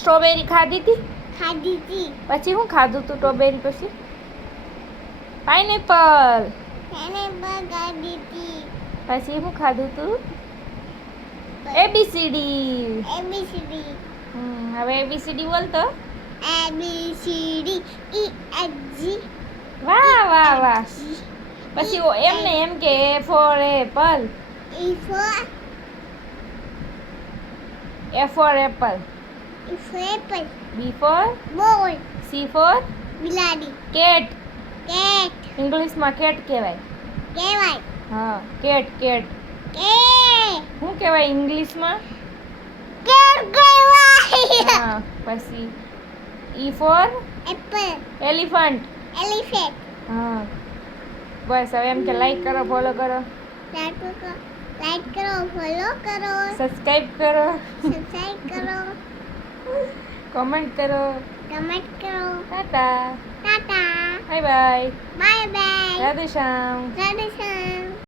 Strawberry ખાધી હતી? ખાધી હતી. પછી શું ખાધું તું સ્ટ્રોબેરી પછી? પાઇનેપલ. એને બગાડી હતી. પછી શું ખાધું તું? એબીસીડી. એબીસીડી. હવે એબીસીડી બોલ તો. એબીસીડી ઈ વાહ વાહ વાહ. પછી એમને એમ કે A for apple. E for apple. Apple. B for ball. C for બિલાડી. કેટ. કેટ. ઇંગ્લિશમાં કેટ કહેવાય. કહેવાય. હા કેટ. કે શું કહેવાય ઇંગ્લિશમાં? કેટ કહેવાય. હા પછી ઈ ફોર એપલ. એલિફન્ટ. એલિફન્ટ. હા બસ હવે એમ કે લાઈક કરો, ફોલો કરો, લાઈક કરો, ફોલો કરો, સબસ્ક્રાઈબ કરો, સબસ્ક્રાઇબ કરો, કમેન્ટ કરો. કમેન્ટ કરો. Tata. Tata. Bye bye. Bye bye. Radhe Shyam. Radhe શ્યામ.